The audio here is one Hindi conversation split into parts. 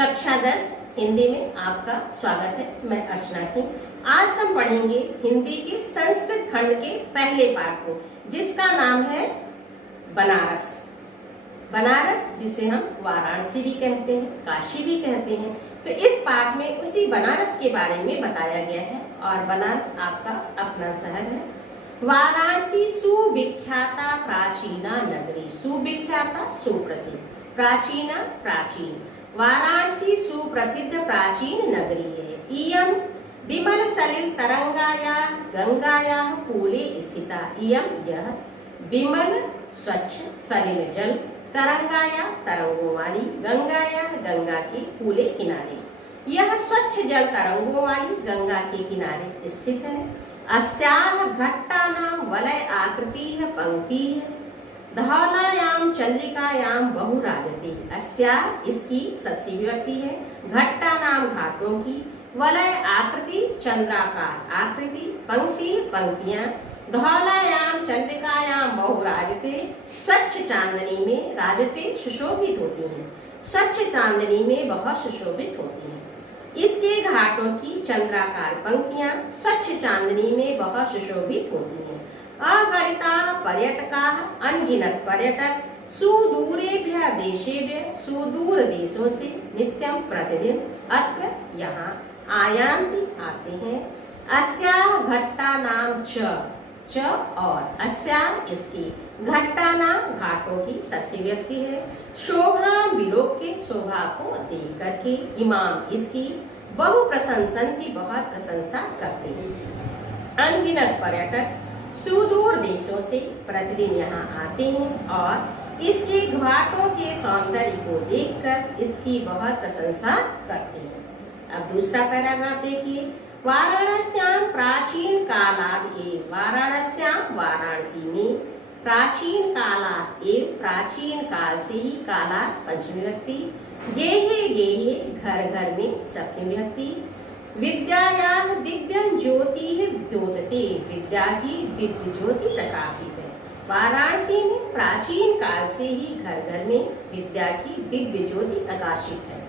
कक्षा 10 हिंदी में आपका स्वागत है। मैं अर्चना सिंह। आज हम पढ़ेंगे हिंदी के संस्कृत खंड के पहले पाठ को, जिसका नाम है बनारस। बनारस जिसे हम वाराणसी भी कहते हैं, काशी भी कहते हैं। तो इस पाठ में उसी बनारस के बारे में बताया गया है और बनारस आपका अपना शहर है। वाराणसी सुविख्याता प्राचीना नगरी। सुविख्याता सुप्रसिद्ध, प्राचीना प्राचीन। वाराणसी सुप्रसिद्ध प्राचीन नगरी है। इयं विमल सलिल तरंगाया गंगाया कूले स्थिता। इयं यह विमल स्वच्छ सलिल जल, तरंगाया तरंगों वाली, गंगाया गंगा के कूले किनारे। यह स्वच्छ जल तरंगों वाली गंगा के किनारे स्थित है। अस्याः घट्टानां वलय आकृतिः पंक्तिः धौलायाम चंद्रिकायाम बहुराजते। अस्या इसकी षष्ठी विभक्ति है। घट्टा नाम घाटों की, वलय आकृति चंद्राकार आकृति, पंक्ति पंक्तियां, धौलायाम चंद्रिकायाम बहुराजते स्वच्छ चांदनी में राजते सुशोभित होती हैं। स्वच्छ चांदनी में बहुत सुशोभित होती हैं। इसके घाटों की चंद्राकार पंक्तियां स्वच्छ चांदनी में बहुत सुशोभित होती हैं। अगणिताः पर्यटकाः अनगिनत पर्यटक सुदूरेभ्यः देशेभ्यः सुदूर देशों से नित्यं प्रतिदिन अत्र यहाँ आयान्ति आते हैं। अस्याः घट्टानां च और अस्याः इसकी घट्टानां घाटों की षष्ठी व्यक्ति है। शोभा विलोक के शोभा को देख करके इमाम इसकी बहु प्रशंसन्ति बहुत प्रशंसा करते हैं। अनगिनत पर्यटक सुदूर देशों से प्रतिदिन यहाँ आते हैं और इसके घाटों के सौंदर्य को देखकर इसकी बहुत प्रशंसा करते हैं। अब दूसरा पैराग्राफ देखिए। वाराणस्याम प्राचीन कालाद एव। वाराणस्याम वाराणसी में, प्राचीन कालाद एव प्राचीन काल से ही, कालाद पंचमी विभक्ति, गेहे गेहे घर घर में सप्तमी विभक्ति, विद्यायाः दिव्यं ज्योतिः द्योतते। विद्या की दिव्य ज्योति प्रकाशित है। वाराणसी में प्राचीन काल से ही घर घर में विद्या की दिव्य ज्योति प्रकाशित है।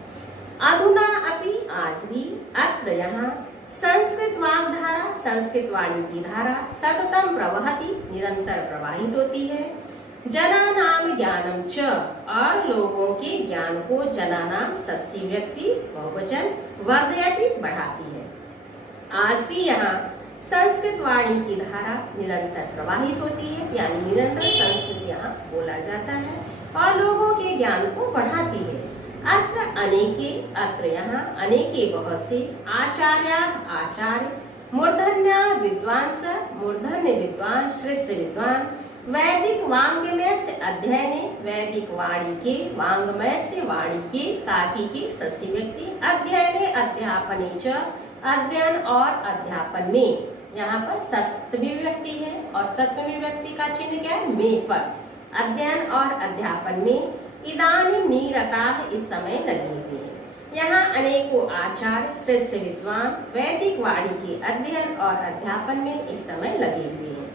अधुना अपि आज भी अत्र यहाँ संस्कृत वाग्धारा संस्कृत वाणी की धारा सततम प्रवहति निरंतर प्रवाहित होती है। जनानाम ज्ञानम च और लोगों के ज्ञान को जनानाम षष्ठी व्यक्ति बहुवचन वर्धयति बढ़ाती है। आज भी यहाँ संस्कृत वाणी की धारा निरंतर प्रवाहित होती है, यानी निरंतर संस्कृत यहाँ बोला जाता है और लोगों के ज्ञान को बढ़ाती है। अत्र अनेके, अत्र यहाँ अनेके बहुत से, आचार्य आचार्य, मूर्धन्या विद्वांस मूर्धन्य विद्वान, श्रेष्ठ विद्वान, वैदिक वांग्मय से अध्ययने वैदिक वाणी के, वांग्मय से वाणी के, ताकि के षष्ठी व्यक्ति, अध्ययने अध्यापने च अध्ययन और अध्यापन में। यहाँ पर सप्तमी विभक्ति है और सप्तमी विभक्ति का चिन्ह क्या है? में पर। अध्ययन और अध्यापन में इदानीं निरताः इस समय लगे हुए हैं। यहाँ अनेकों आचार्य श्रेष्ठ विद्वान वैदिक वाणी के अध्ययन और अध्यापन में इस समय लगे हुए हैं।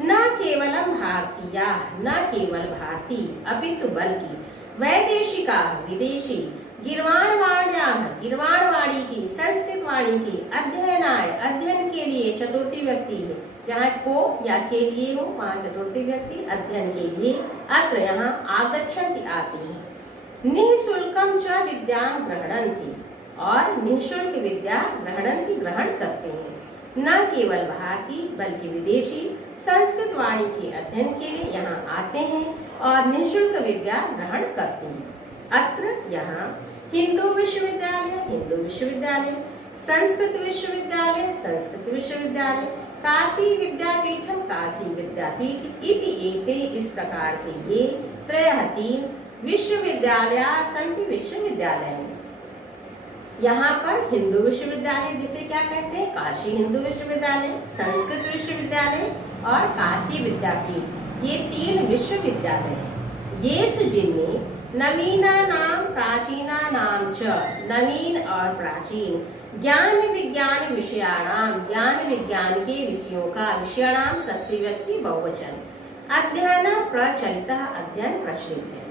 न केवलम भारतीया, न केवल भारतीय, अपितु बल्कि वैदेशिका विदेशी, गिर्वाणवाण्याः गिर्वाणवाणी की संस्कृत वाणी की, अध्ययनाय अध्ययन के लिए चतुर्थी व्यक्ति है। जहाँ को या के लिए हो वहाँ चतुर्थी व्यक्ति, अध्ययन के लिए अत्र यहाँ आगच्छन्ति आती है। निःशुल्कं च विद्यां ग्रहणन्ति और निःशुल्क विद्या ग्रहणन्ति ग्रहण करते हैं। न केवल भारतीय बल्कि विदेशी संस्कृत वाणी के अध्ययन के लिए यहाँ आते हैं और निःशुल्क विद्या ग्रहण करते हैं। अत्र यहाँ हिंदू विश्वविद्यालय हिंदू विश्वविद्यालय, संस्कृत विश्वविद्यालय संस्कृत विश्वविद्यालय, काशी विद्यापीठम काशी विद्यापीठ इति एते इस प्रकार से ये त्रयः तीन विश्वविद्यालयाः सन्ति विश्वविद्यालय में। यहाँ पर हिंदू विश्वविद्यालय जिसे क्या कहते हैं? काशी हिंदू विश्वविद्यालय, संस्कृत विश्वविद्यालय और काशी विद्यापीठ, ये तीन विश्वविद्यालय हैं। ये जिनमें नवीना नाम प्राचीना नाम च, नवीन और प्राचीन, ज्ञान विज्ञान विषयाणाम, ज्ञान विज्ञान के विषयों का, विषयाणाम षष्ठी व्यक्ति बहुवचन, अध्ययन प्रचलित अध्ययन प्रचलित है।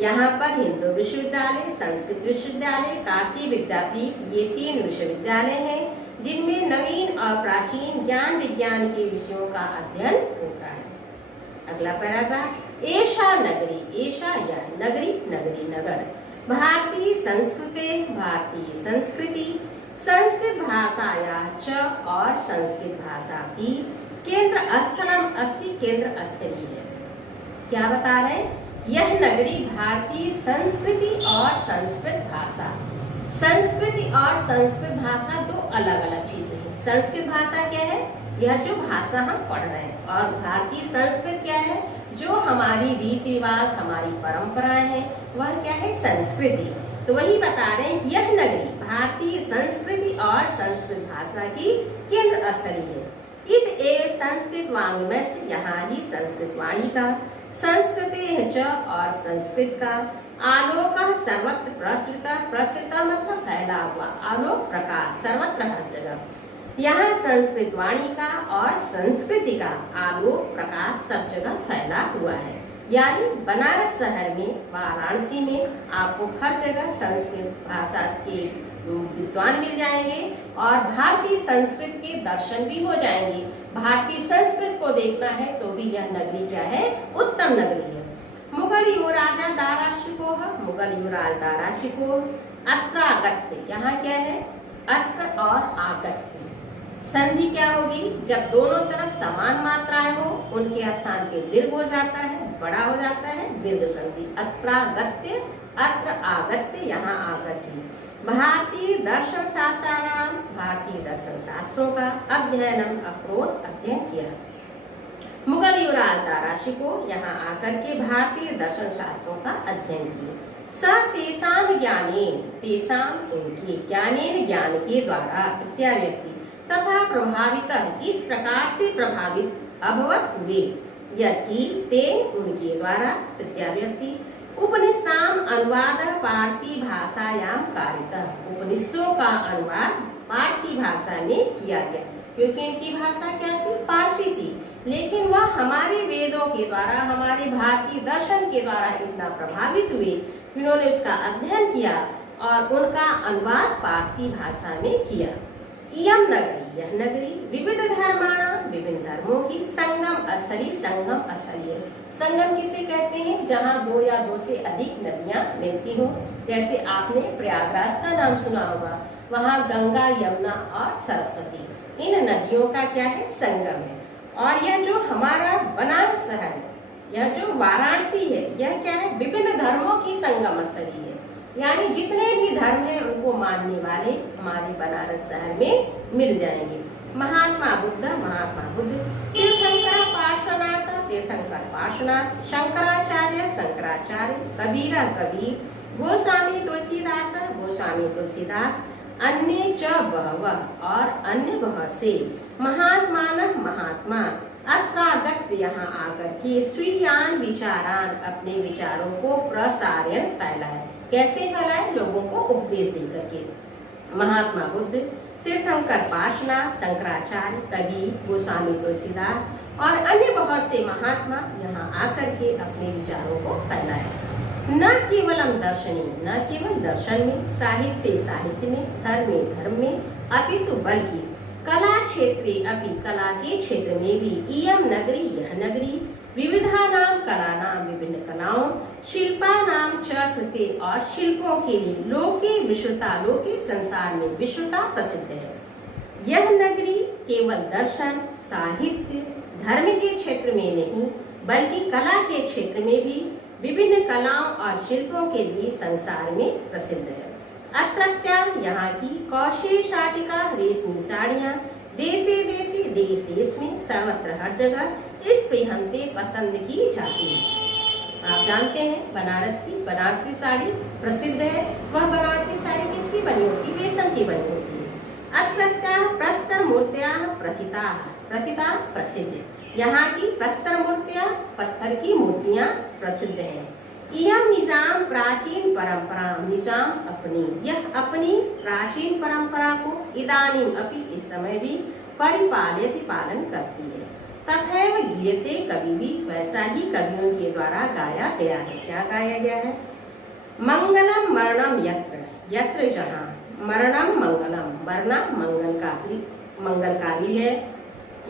यहाँ पर हिंदू विश्वविद्यालय, संस्कृत विश्वविद्यालय, काशी विद्यापीठ ये 3 विश्वविद्यालय हैं जिनमें नवीन और प्राचीन ज्ञान विज्ञान के विषयों का अध्ययन होता है। अगला पैराग्राफ, एषा नगरी, एषा यह नगरी, नगरी नगर, भारतीय संस्कृति, संस्कृत भाषायाः च और संस्कृत भाषा की केंद्र स्थलम अस्ति, केंद्र स्थली है। क्या बता रहे हैं? यह नगरी भारतीय संस्कृति और संस्कृत भाषा, संस्कृति और संस्कृत भाषा 2 अलग अलग चीजें हैं। संस्कृत भाषा क्या है? यह जो भाषा हम पढ़ रहे हैं, और भारतीय संस्कृत क्या है? जो हमारी रीति रिवाज, हमारी परंपराएं हैं, वह क्या है? संस्कृति। तो वही बता रहे हैं कि यह नगरी भारतीय संस्कृति और संस्कृत भाषा की केंद्र स्थली है। इत एव संस्कृत वाङ्मय से, यहाँ ही संस्कृत वाणी का, संस्कृते च और संस्कृत का, आलोक सर्वत्र प्रसृत, प्रसृत मतलब फैला हुआ, आलोक प्रकाश सर्वत्र हर जगह। यहाँ संस्कृत वाणी का और संस्कृति का आलोक प्रकाश सब जगह फैला हुआ है। यानी बनारस शहर में, वाराणसी में आपको हर जगह संस्कृत भाषा के विद्वान मिल जाएंगे और भारतीय संस्कृत के दर्शन भी हो जाएंगे। भारतीय संस्कृत को देखना है तो भी यह नगरी क्या है? उत्तम नगरी है। मुगल युवराजा दारा शिकोह, मुगल युवराज दारा शिकोह, अत्र आगत्य, यहाँ क्या है? अत्र और आगत्य। संधि क्या होगी? जब दोनों तरफ समान मात्राएं हो, उनके स्थान पे दीर्घ हो जाता है, बड़ा हो जाता है, दीर्घ संधि। अत्रागत्य, अत्र आगत्य, यहाँ आगत्य। भारतीय दर्शन शास्त्राणाम, भारतीय दर्शन शास्त्रों का अध्ययनम अकरोत्, अध्ययन किया। मुगल युवराज दारा शिकोह यहाँ आकर के भारतीय दर्शन शास्त्रों का अध्ययन किए। स तेषाम ज्ञानेन, तेषाम उनके, ज्ञानेन ज्ञान के द्वारा, तृतीया व्यक्ति, तथा प्रभावित इस प्रकार से प्रभावित अभवत हुए, यदि तेन उनके द्वारा, तृतीया व्यक्ति, उपनिषदाम अनुवाद पारसी भाषायाम कारितः, उपनिषदों का अनुवाद पारसी भाषा में किया गया, क्योंकि इनकी भाषा क्या थी? पारसी थी। लेकिन वह हमारे वेदों के द्वारा, हमारे भारतीय दर्शन के द्वारा इतना प्रभावित हुए कि उन्होंने उसका अध्ययन किया और उनका अनुवाद पारसी भाषा में किया। इयम नगरी, यह नगरी, विविध धर्माणा, विभिन्न धर्मों की, संगम स्थली, संगम स्थली है। संगम किसे कहते हैं? जहाँ 2 या 2 से अधिक नदियाँ मिलती हो। जैसे आपने प्रयागराज का नाम सुना होगा, वहाँ गंगा, यमुना और सरस्वती, इन नदियों का क्या है? संगम है। और यह जो हमारा बनारस शहर है, यह जो वाराणसी है, यह क्या है? विभिन्न धर्मों की संगम स्थली है। यानी जितने भी धर्म हैं उनको मानने वाले हमारे बनारस शहर में मिल जाएंगे। महात्मा बुद्ध, महात्मा बुद्ध, तीर्थंकर पार्श्वनाथ, तीर्थंकर पार्श्वनाथ, शंकराचार्य, शंकराचार्य, कबीर, कबीर, गोस्वामी तुलसीदास, गोस्वामी तुलसीदास, अन्य च बहवः और अन्य बहुत से, महात्मान, महात्मा, अत्रागत्य यहाँ आकर के, स्वीयान विचारान, अपने विचारों को प्रसारण फैलाए। कैसे फैलाए? लोगों को उपदेश देकर के। महात्मा बुद्ध, तीर्थंकर पार्श्वनाथ, शंकराचार्य, कबीर, गोस्वामी तुलसीदास और अन्य बहुत से महात्मा यहाँ आकर के अपने विचारों को फैलाए। न केवलम दर्शनी, न केवल दर्शन में, साहित्य, साहित्य में, धर्म में, धर्म में, अपितु बल्कि कला क्षेत्रे, अपि कला के क्षेत्र में भी, इयम नगरी, यह नगरी, विविधा नाम, कला नाम, विभिन्न कलाओं, शिल्पा नाम च कृते और शिल्पों के लिए, लोके विश्वता, लोके संसार में विश्वता प्रसिद्ध है। यह नगरी केवल दर्शन, साहित्य, धर्म के क्षेत्र में नहीं, बल्कि कला के क्षेत्र में भी विभिन्न कलाओं और शिल्पों के लिए संसार में प्रसिद्ध है। अत्रत्या, यहाँ की, कौशे शाटिका, रेशमी साड़ियाँ, देशे देशे, देश देश में, सर्वत्र हर जगह, इस प्रियंते पसंद की जाती है। आप जानते हैं बनारस की, बनारसी साड़ी प्रसिद्ध है। वह बनारसी साड़ी किसकी बनी होती है? रेशम की बनी होती है। अत्रत्या प्रस्तर मूर्तियाँ प्रथिता, प्रथिता प्रसिद्ध, यहाँ की प्रस्तर मूर्तियाँ, पत्थर की मूर्तियाँ प्रसिद्ध हैं। यह निजाम प्राचीन परंपरा, निजाम अपनी, यह अपनी प्राचीन परंपरा को इदानीम अपि, इस समय भी, परिपाल्यति, पालन करती है। तथैव गीयते कवि भी, वैसा ही कवियों के द्वारा गाया गया है। क्या गाया गया है? मंगलम मरणम यत्र, यत्र जहाँ, मरणम मंगलम, मरना मंगलकारी है,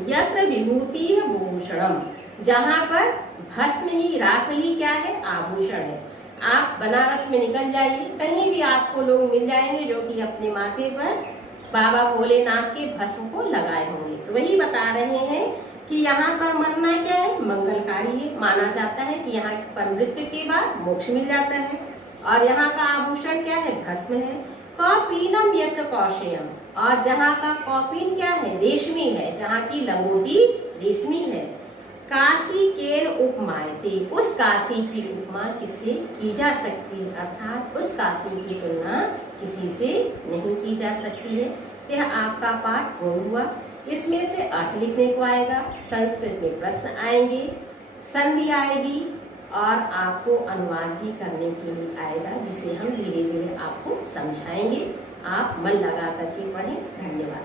यत्र विभूति है भूषणम, जहाँ पर भस्म ही, राख ही क्या है? आभूषण है। आप बनारस में निकल जाइए, कहीं भी आपको लोग मिल जाएंगे जो कि अपने माथे पर बाबा भोलेनाथ के भस्म को लगाए होंगे। तो वही बता रहे हैं कि यहाँ पर मरना क्या है? मंगलकारी है। माना जाता है कि यहाँ पर मृत्यु के बाद मोक्ष मिल जाता है। और यहाँ का आभूषण क्या है? भस्म है। कौपीनम यत्र कौशेयम, और जहाँ का कौपीन क्या है? रेशमी है, जहाँ की लंगोटी रेशमी है। काशी केन उपमायते, उस काशी की उपमा किससे की जा सकती है? अर्थात उस काशी की तुलना किसी से नहीं की जा सकती है। यह आपका पाठ पूर्ण हुआ। इसमें से अर्थ लिखने को आएगा, संस्कृत में प्रश्न आएंगे, संधि आएगी और आपको अनुवाद भी करने के लिए आएगा, जिसे हम धीरे धीरे आपको समझाएंगे। आप मन लगा करके पढ़ें। धन्यवाद।